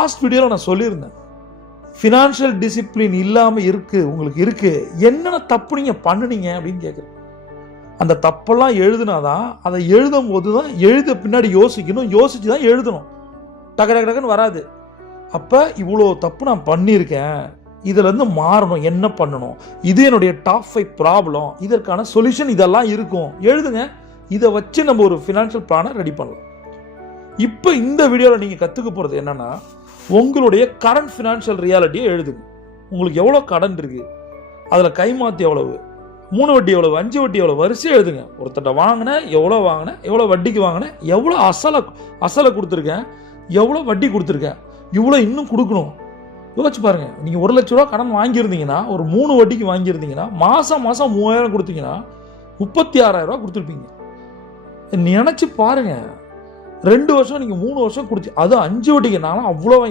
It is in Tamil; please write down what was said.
லாஸ்ட் வீடியோவில் நான் சொல்லியிருந்தேன், ஃபினான்ஷியல் டிசிப்ளின் இல்லாமல் உங்களுக்கு இருக்கு, என்னென்ன தப்பு நீங்கள் பண்ணுனீங்க அப்படின்னு கேட்குறேன். அந்த தப்பெல்லாம் எழுதுனாதான், அதை எழுதும் போது தான் எழுத பின்னாடி யோசிக்கணும், யோசிச்சு தான் எழுதணும். டக்குன்னு வராது. அப்போ இவ்வளோ தப்பு நான் பண்ணியிருக்கேன், இதுலேருந்து மாறணும், என்ன பண்ணணும், இது என்னுடைய டாப் 5 ப்ராப்ளம், இதற்கான சொல்யூஷன் இதெல்லாம் இருக்கும், எழுதுங்க. இதை வச்சு நம்ம ஒரு ஃபினான்ஷியல் பிளானை ரெடி பண்ணலாம். இப்போ இந்த வீடியோவில் நீங்கள் கற்றுக்க போகிறது என்னென்னா, உங்களுடைய கரண்ட் ஃபினான்ஷியல் ரியாலிட்டியை எழுதுங்க. உங்களுக்கு எவ்வளோ கடன் இருக்குது, அதில் கைமாற்றி எவ்வளவு, 3 வட்டி எவ்வளவு, 5 வட்டி எவ்வளோ, வரிசையாக எழுதுங்க. ஒருத்தட்ட வாங்கினேன், எவ்வளோ வட்டிக்கு வாங்கினேன், எவ்வளோ அசலை கொடுத்துருக்கேன், எவ்வளோ வட்டி கொடுத்துருக்கேன், இவ்வளோ இன்னும் கொடுக்கணும். யோசிச்சு பாருங்க. நீங்கள் 1 லட்ச ரூபா கடன் வாங்கியிருந்தீங்கன்னா, ஒரு 3 வட்டிக்கு வாங்கியிருந்தீங்கன்னா, மாதம் 3000 கொடுத்தீங்கன்னா 36,000 ரூபா கொடுத்துருப்பீங்க. நினச்சி பாருங்க. 2 வருஷம் நீங்கள் 3 வருஷம் கொடுத்து, அது 5 வட்டிக்கு. நானும் அவ்வளோ